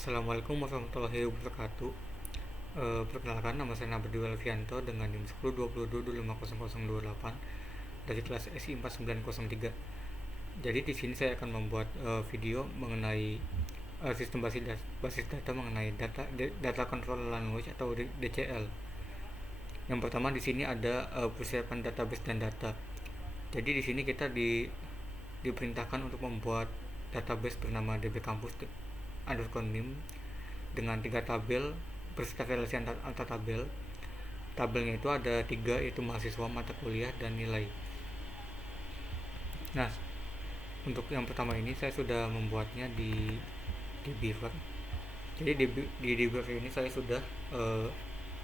Assalamualaikum warahmatullahi wabarakatuh. Perkenalkan, nama saya Nabil Alfianto dengan NIM 1022250028 dari kelas SI 4903. Jadi di sini saya akan membuat video mengenai sistem basis data mengenai data control language atau DCL. Yang pertama di sini ada persiapan database dan data. Jadi di sini kita diperintahkan untuk membuat database bernama dbcampus_nim dengan 3 tabel beserta relasi antar tabel. Tabelnya itu ada 3, yaitu mahasiswa, mata kuliah, dan nilai. Nah, untuk yang pertama ini saya sudah membuatnya di Beaver. Jadi di Beaver ini saya sudah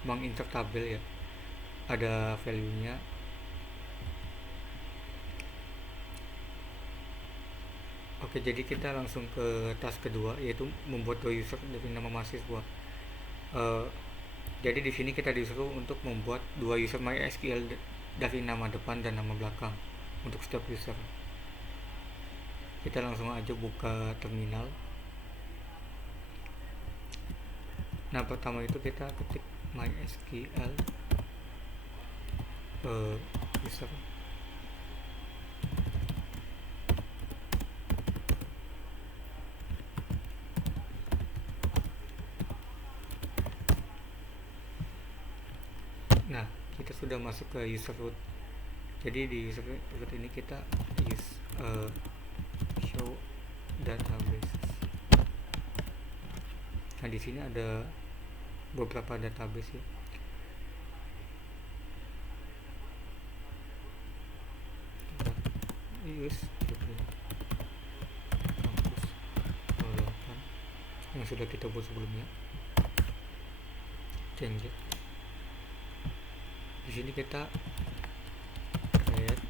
menginsert tabel ya. Ada value-nya. Oke, jadi kita langsung ke task kedua, yaitu membuat 2 user dari nama mahasiswa. Jadi di sini kita disuruh untuk membuat 2 user MySQL dari nama depan dan nama belakang untuk setiap user. Kita langsung aja buka terminal. Nah, pertama itu kita ketik MySQL user. Nah, kita sudah masuk ke user root. Jadi di user root ini kita use show database. Nah, di sini ada beberapa database ya. Kita use kampus 08 yang sudah kita buat sebelumnya. Change. Di sini kita create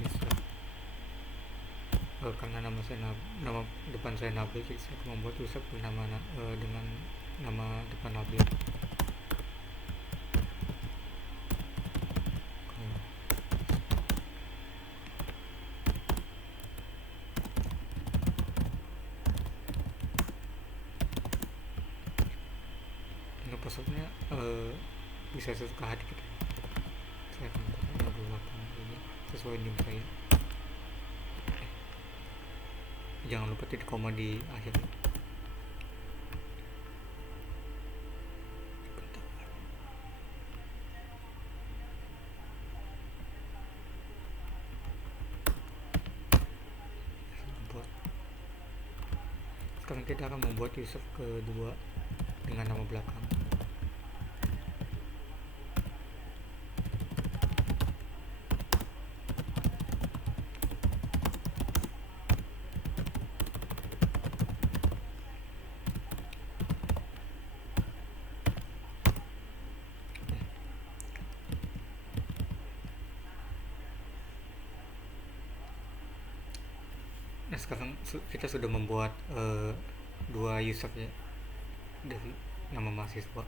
user. Karena nama depan saya Nabil, jadi saya akan membuat user bernama dengan nama depan Nabil. Ini passwordnya bisa sesuka hati kita. Saya akan pakai 28 ini sesuai NIM saya. Jangan lupa titik koma di akhir. Sekarang kita akan membuat user kedua dengan nama belakang. Nah, sekarang kita sudah membuat 2 user ya dari nama mahasiswa.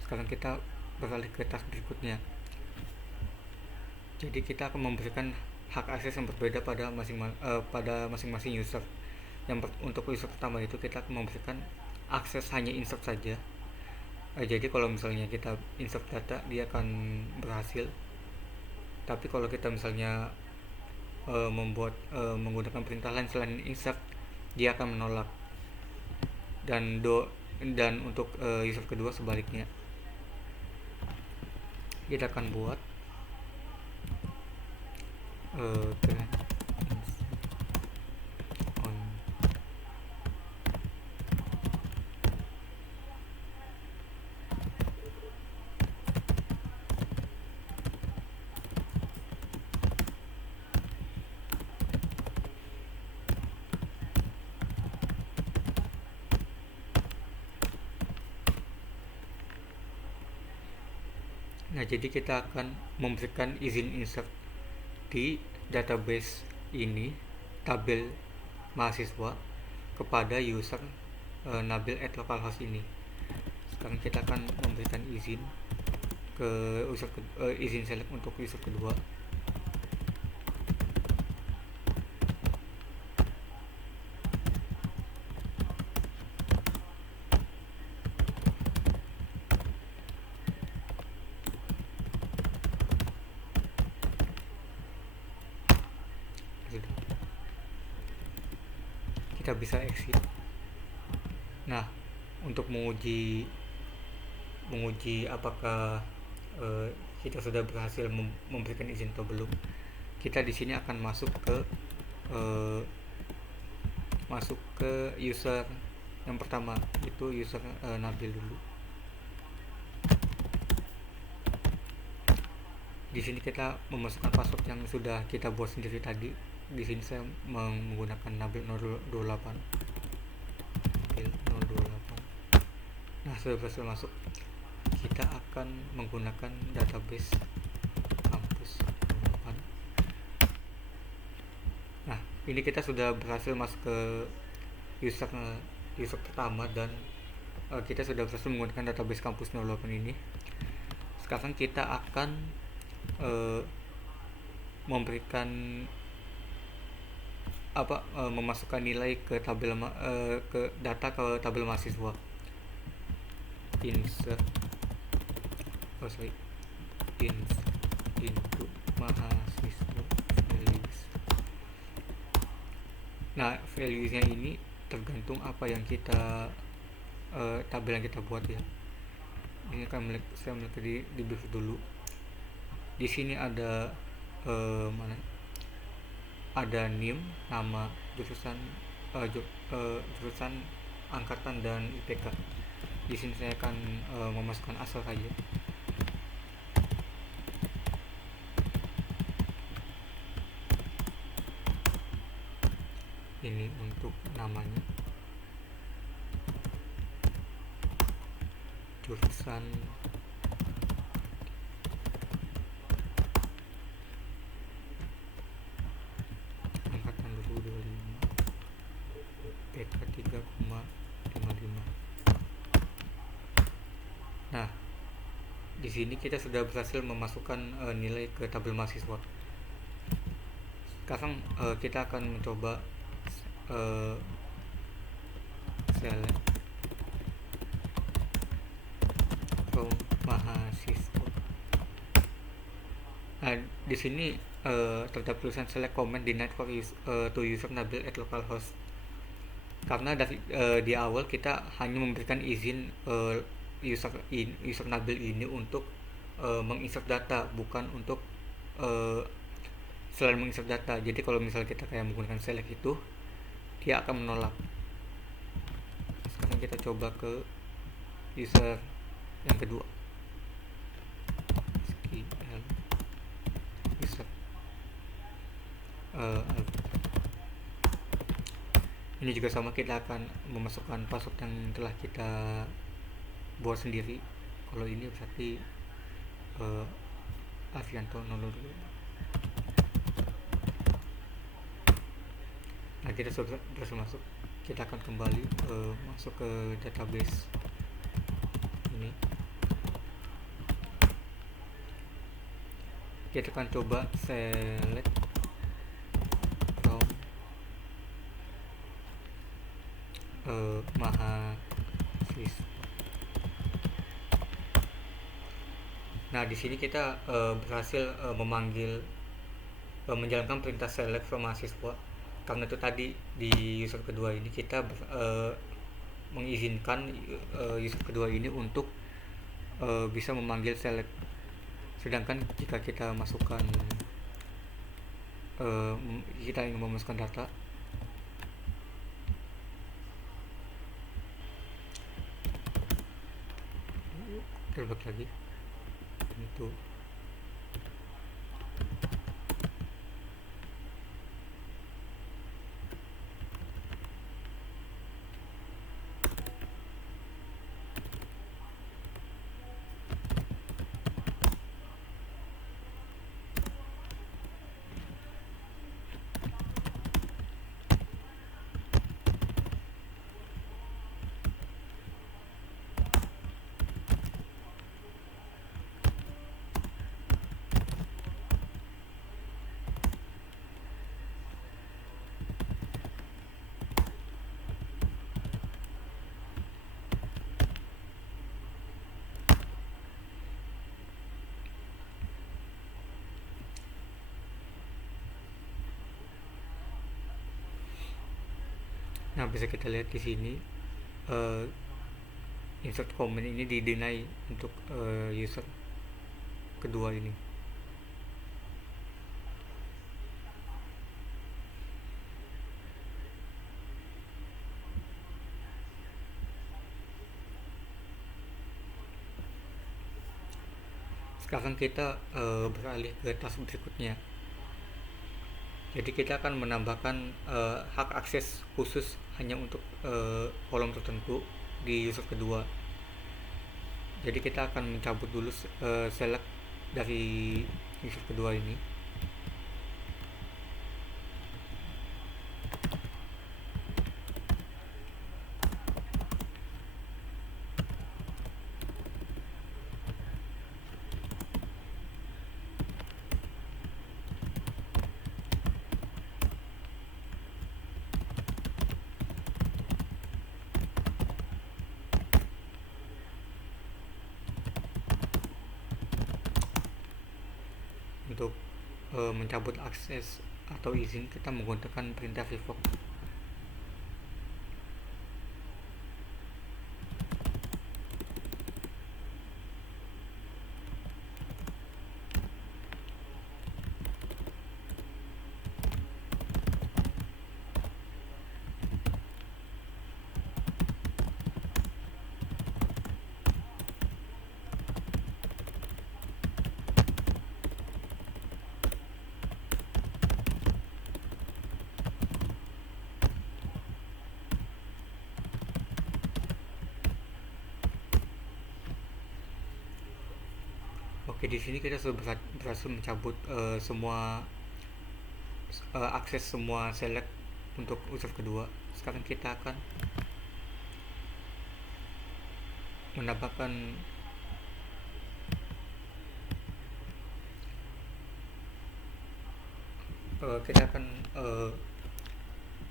Sekarang kita beralih ke task berikutnya. Jadi kita akan memberikan hak akses yang berbeda pada masing-masing user. Untuk user pertama itu kita akan memberikan akses hanya insert saja. Jadi kalau misalnya kita insert data, dia akan berhasil. Tapi kalau kita misalnya menggunakan perintah lain selain insert, dia akan menolak. Dan untuk user kedua sebaliknya, kita akan buat on. Nah, jadi kita akan memberikan izin insert di database ini, tabel mahasiswa, kepada user nabil@localhost ini. Sekarang kita akan memberikan izin ke izin select untuk user kedua. kita bisa exit. Nah, untuk menguji apakah kita sudah berhasil memberikan izin atau belum, kita di sini akan eh, masuk ke user yang pertama, itu user Nabil dulu. Di sini kita memasukkan password yang sudah kita buat sendiri tadi. Di sini saya menggunakan Nabil 028. Nabil 028. Nah, sudah berhasil masuk. Kita akan menggunakan database kampus 08. Nah, ini kita sudah berhasil masuk ke user pertama, dan kita sudah berhasil menggunakan database kampus 08 ini. Sekarang kita akan memberikan memasukkan nilai ke tabel ke data ke tabel mahasiswa. Insert into mahasiswa values. Nah, valuesnya ini tergantung apa yang kita tabel yang kita buat ya. Ini kan saya melihat di brief dulu. Di sini ada ada NIM, nama, jurusan, angkatan, dan IPK. Di sini saya akan memasukkan asal saja. Ini untuk namanya, jurusan, angkatan 2025, PK 3,55. Nah, di sini kita sudah berhasil memasukkan nilai ke tabel mahasiswa. Sekarang kita akan mencoba select from mahasiswa. Nah, di sini terdapat tulisan select comment denied for to user Nabil at localhost. Karena di awal kita hanya memberikan izin user Nabil ini untuk menginsert data, bukan untuk selain menginsert data. Jadi kalau misalnya kita kayak menggunakan select itu, dia akan menolak. Sekarang kita coba ke user yang kedua, user ini juga sama, kita akan memasukkan password yang telah kita buat sendiri. Kalau ini berarti Avianto 02. Nah, kita sudah berhasil masuk. Kita akan kembali masuk ke database ini. Kita akan coba select from mahasiswa. Nah, di sini kita berhasil menjalankan perintah select from mahasiswa. Karena itu tadi di user kedua ini kita mengizinkan user kedua ini untuk bisa memanggil select. Sedangkan jika kita masukkan kita ingin memasukkan data, terbalik lagi itu. Nah, bisa kita lihat di sini uh, insert comment ini di deny untuk user kedua ini. Sekarang kita beralih ke task berikutnya. Jadi kita akan menambahkan hak akses khusus hanya untuk kolom tertentu di user kedua. Jadi kita akan mencabut dulu select dari user kedua ini. Untuk mencabut akses atau izin, kita menggunakan perintah revoke. Oke, di sini kita sudah berhasil mencabut semua akses semua select untuk user kedua. Sekarang kita akan menambahkan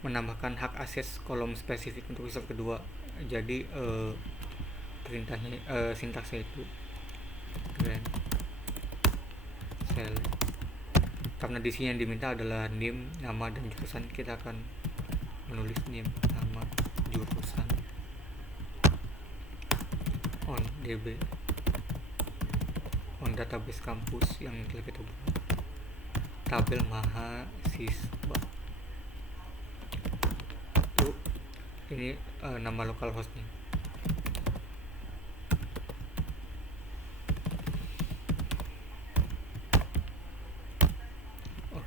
menambahkan hak akses kolom spesifik untuk user kedua. Jadi perintahnya sintaksnya itu grant select. Karena di sini yang diminta adalah name, nama dan jurusan, kita akan menulis name, nama, jurusan on DB, on database kampus yang telah kita buat, tabel mahasiswa. Tuh, ini nama lokal hostnya.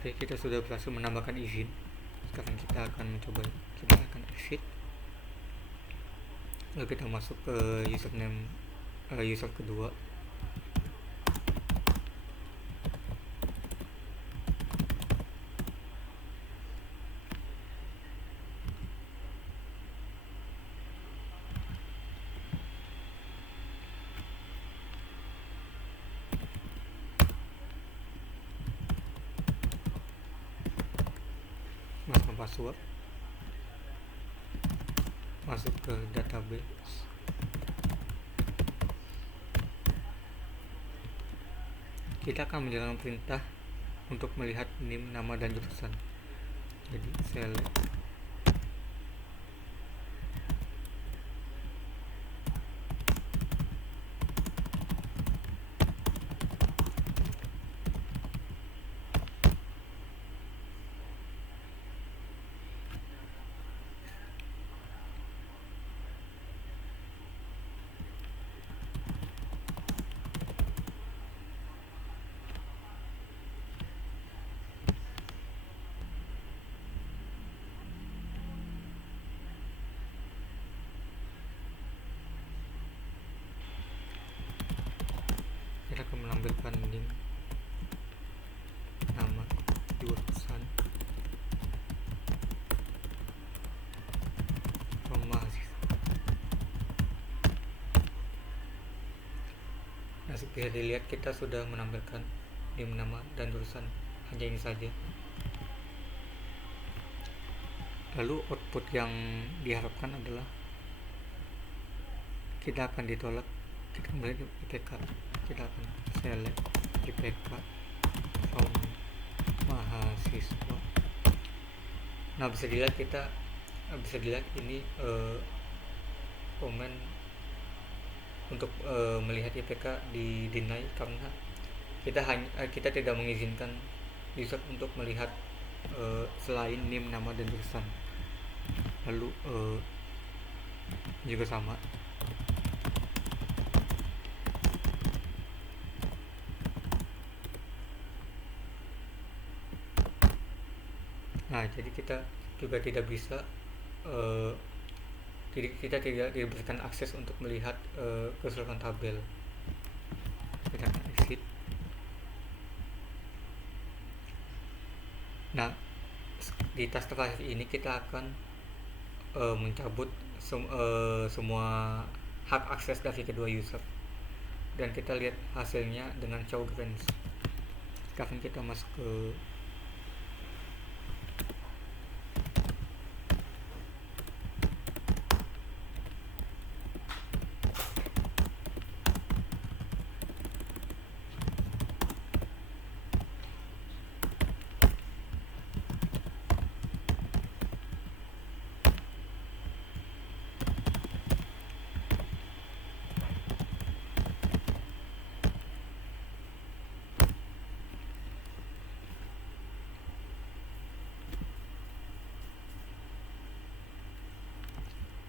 Oke, kita sudah berhasil menambahkan izin. Sekarang kita akan mencoba, kita akan exit, lalu kita masuk ke username user kedua. Masukkan password, masuk ke database, kita akan menjalankan perintah untuk melihat name, nama dan jurusan. Jadi select kita akan menampilkan name, nama, jurusan, mahasiswa. Nah, bisa dilihat kita sudah menampilkan name, nama dan jurusan hanya ini saja. Lalu output yang diharapkan adalah kita akan ditolak, kita kembali ke IPK, kita akan select IPK from mahasiswa. Nah, bisa dilihat kita bisa dilihat ini komen untuk melihat IPK di deny karena kita tidak mengizinkan user untuk melihat selain name, nama, dan jurusan. Lalu juga sama. Nah, jadi kita juga tidak bisa kita tidak diberikan akses untuk melihat keseluruhan tabel. Kita akan exit. Nah, di task terakhir ini kita akan mencabut semua hak akses dari kedua user, dan kita lihat hasilnya dengan show grants. Sekarang kita masuk ke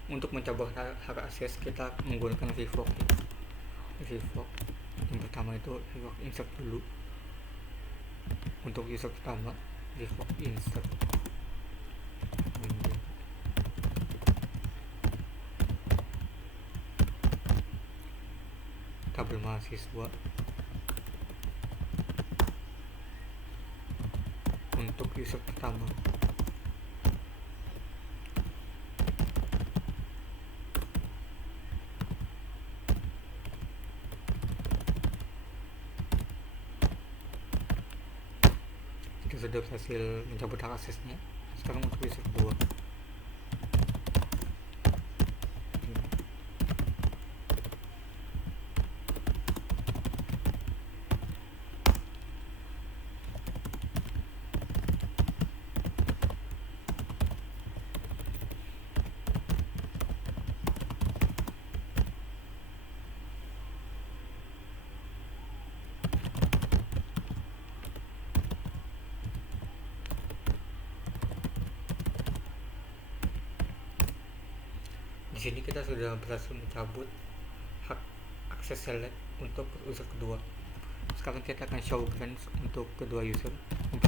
untuk mencabut hak akses. Kita menggunakan revoke. Yang pertama itu revoke insert dulu. Untuk user pertama, revoke insert tabel mahasiswa. Untuk user pertama, kita sudah berhasil mencabut hak aksesnya. Sekarang untuk user kedua, di sini kita sudah berhasil mencabut hak akses select untuk user kedua. Sekarang kita akan show grants untuk kedua user. Yang